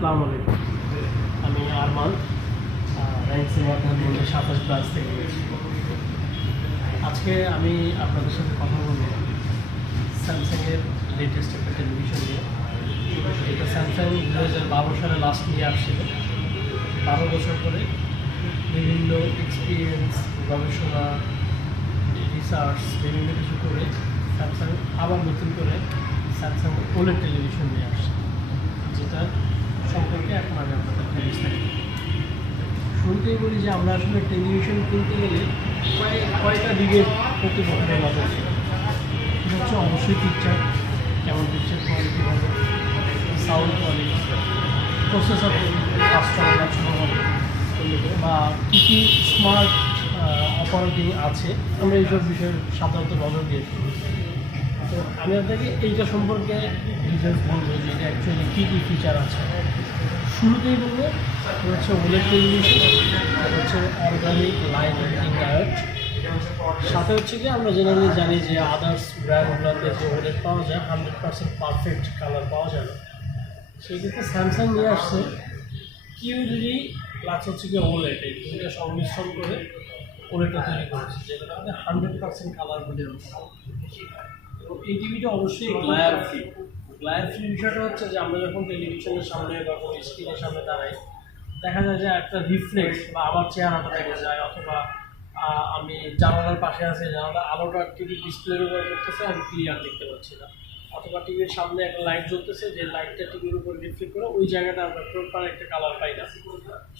আসসালামু আলাইকুম। আমি আরমান, র্যাঙ্কসের মাধ্যমে 27 ব্রাঞ্চ থেকে বলছি। আজকে আমি আপনাদের সাথে কথা বলব স্যামসাংয়ের লেটেস্ট একটা টেলিভিশন নিয়ে। এটা স্যামসাং 2012 সালে লাস্ট নিয়ে আসছিল। 12 বছর পরে বিভিন্ন এক্সপিরিয়েন্স, গবেষণা, রিসার্চ বিভিন্ন কিছু করে স্যামসাং আবার নতুন করে স্যামসাং ওলেড টেলিভিশন নিয়ে আসছে, যেটা সম্পর্কে এখন আমি আপনাদের বিস্তারিত শুরুতেই বলি যে আমরা আসলে টেলিভিশন কিনতে গেলে কয়টা দিকের প্রতি ঘটনা নজর ছিল। এটা হচ্ছে অবশ্যই পিকচার, কেমন পিকচার কোয়ালিটি হবে, সাউন্ড কোয়ালিটি, প্রসেসর কাস্টমার বা কী কী স্মার্ট অপারেটিং আছে, আমরা এইসব বিষয়ে সাধারণত নজর দিয়ে থাকি। তো আমি আপনাকে এইটা সম্পর্কে ডিটেলস বলবো যে এটা অ্যাকচুয়ালি কী কী ফিচার আছে। শুরুতেই বলবো হচ্ছে ওলেড টেলিভিশন, হচ্ছে অর্গানিক লাইন এডিটিং ডায়োড। সাথে হচ্ছে কি আমরা জেনারেলি জানি যে আদার্স ব্র্যান্ডগুলোতে যে ওলেড পাওয়া যায় 100% পারফেক্ট কালার পাওয়া যায় না। সেই ক্ষেত্রে স্যামসাং নিয়ে আসছে কিউডি প্লাস হচ্ছে কি ওলেড, এই দুটো সংমিশ্রণ করে ওলেডটা তৈরি করেছে, যেটা আমাদের 100% কালার বলে এবং এই টিভিটা অবশ্যই গ্লায়ার ফ্রি। গ্লায়ার ফ্রি বিষয়টা হচ্ছে যে আমরা যখন টেলিভিশনের সামনে বা কোনো স্ক্রিনের সামনে দাঁড়াই, দেখা যায় যে একটা রিফ্লেক্স বা আমার চেহারাটা দেখা যায়, অথবা আমি জানালার পাশে আছে, জানালার আলোটা টিভি ডিসপ্লের উপর করতেছে, আমি ক্লিয়ার দেখতে পাচ্ছি না, অথবা টিভির সামনে একটা লাইট জ্বলতেছে, যে লাইটটা টিভির উপর রিফ্লেক্ট করে ওই জায়গাটা আমরা প্রপার একটা কালার পাই না।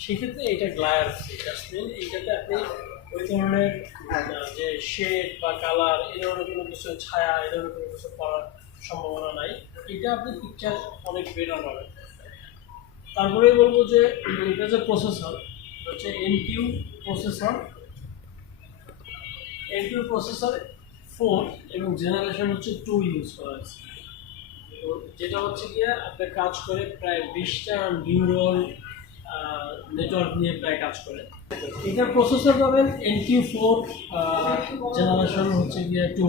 সেক্ষেত্রে এটা গ্লায়ার ফ্রি। এইটাতে আপনি ওই ধরনের যে শেড বা কালার, এই ধরনের কোনো কিছু ছায়া, এই ধরনের কোনো কিছু করার সম্ভাবনা নাই। এটা আপনি পিকচার অনেক বেটার পাবেন। তারপরেই বলবো যে এটা যে প্রসেসর হচ্ছে এনকিউ প্রসেসর, এনকিউ প্রসেসর 4 এবং জেনারেশন হচ্ছে 2 ইউজ করা হয়েছে। তো যেটা হচ্ছে গিয়ে আপনার কাজ করে প্রায় 20টা নিউরল নেটওয়ার্ক নিয়ে প্রায় কাজ করে। এটার প্রসেসর পাবেন NQ4 জেনারেশন হচ্ছে গিয়ে 2।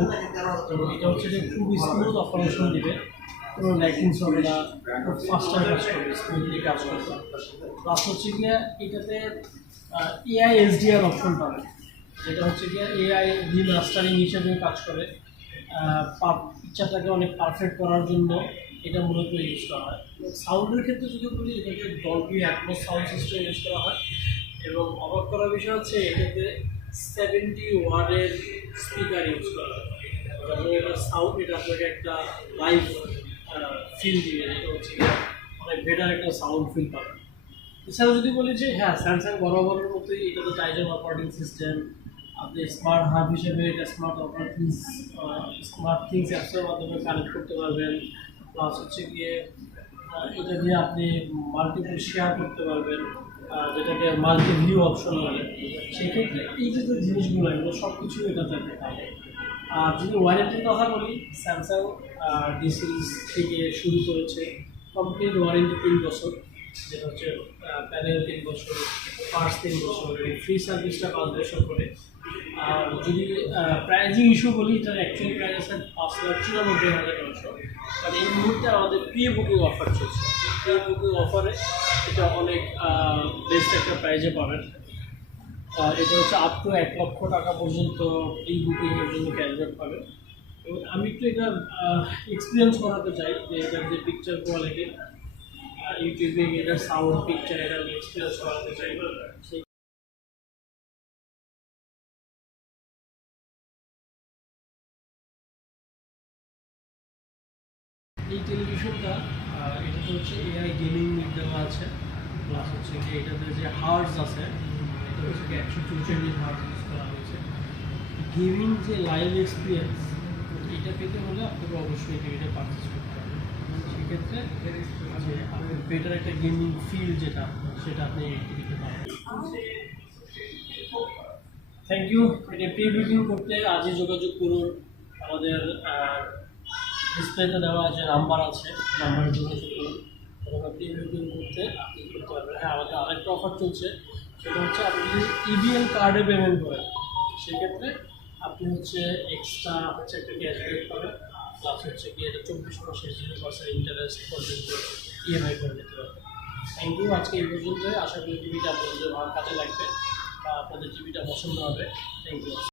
তো এটা হচ্ছে যে খুবই স্মুথ অপারেশন দিবে, কোনো ল্যাকিংস হবে না, খুব ফাস্টার কাজ করবে, স্মুথলি কাজ করবে। প্লাস হচ্ছে গিয়ে এটাতে এআই এসডিআর অপশন পাবেন, যেটা হচ্ছে গিয়ে এআই রিমাস্টারিং হিসেবে কাজ করে। পিকচারটাকে অনেক পারফেক্ট করার জন্য এটা মূলত ইউজ করা হয়। সাউন্ডের ক্ষেত্রে যদি বলি, এটাকে Dolby atoms sound system use করা হয় এবং অবাক করার বিষয় হচ্ছে এটাতে 70 ওয়াটের স্পিকার ইউজ করা হয়। এটা সাউন্ড, এটা আপনাকে একটা লাইভ ফিল দিবে, যেটা হচ্ছে অনেক বেটার একটা সাউন্ড ফিল পাবে। এছাড়া যদি বলি যে হ্যাঁ, স্যামসাং বরাবরের মতোই এটাতে টাইজন অপারেটিং সিস্টেম, আপনি স্মার্ট হাব হিসেবে এটা স্মার্ট থিংস অ্যাপসের মাধ্যমে কানেক্ট করতে পারবেন। প্লাস হচ্ছে গিয়ে এটা দিয়ে আপনি মাল্টিপল শেয়ার করতে পারবেন, যেটাকে মাল্টি ভিউ অপশন বলে। সেক্ষেত্রে এই যে জিনিসগুলো, এগুলো সব কিছু এটাতে থাকে। আর যদি ওয়ারেন্টির কথা বলি, স্যামসাং ডি সিরিজ থেকে শুরু করেছে কমপ্লিট ওয়ারেন্টি 3 বছর, যেটা হচ্ছে প্যানেল 3 বছর, পার্টস 3 বছর, ফ্রি সার্ভিসটা 5 বছর করে। আর যদি প্রাইজিং ইস্যু বলি, এটার অ্যাকচুয়ালি প্রাইস আছে 5,94,900, আর এই মুহূর্তে আমাদের প্রি বুকিং অফার চলছে। প্রি বুকিং অফারে এটা অনেক বেস্ট একটা প্রাইজে পাবেন। এটা হচ্ছে আপ টু 1 লক্ষ টাকা পর্যন্ত প্রি বুকিংয়ের জন্য ক্যাশব্যাক পাবেন। এবং আমি একটু এটা এক্সপিরিয়েন্স করাতে চাই যে এটার যে পিকচার কোয়ালিটি, ইউটিউবে এটার সাউন্ড, পিকচার, এটা আমি এক্সপিরিয়েন্স করাতে চাই। সেই এই টেলিভিশনটা এটাতে হচ্ছে এআই গেমিং দেওয়া আছে, প্লাস হচ্ছে কি এটাতে যে হার্টস আছে, এটা হচ্ছে কি 144 হার্টস ইউজ করা হয়েছে। গেমিং যে লাইভ এক্সপিরিয়েন্স, এটা পেতে হলে আপনাকে অবশ্যই টিভিটা পারচেস করতে হবে। সেক্ষেত্রে যে আপনি বেটার একটা গেমিং ফিল যেটা, সেটা আপনি এই টিভিতে পাবেন। Thank you. এটা প্রি বুকিং করতে আজই যোগাযোগ করুন। আমাদের ডিসপ্লেতে দেওয়া যে নাম্বার আছে, নাম্বারে যোগাযোগ করুন, অথবা প্রি বুকিং করতে আপনি করতে পারবেন। হ্যাঁ, আমাদের আরেকটা অফার চলছে, সেটা হচ্ছে আপনি যদি ইবিএল কার্ডে পেমেন্ট করেন, সেক্ষেত্রে আপনি হচ্ছে এক্সট্রা হচ্ছে একটা ক্যাশব্যাক পাবেন। প্লাস হচ্ছে কি এটা 24 মাসে 0% ইন্টারেস্ট পর্যন্ত ইএমআই করে নিতে পারবেন। Thank you. আজকে এই পর্যন্তই। আশা করি টিভিটা আপনাদের কাজে লাগবে বা আপনাদের টিভিটা পছন্দ হবে। Thank you.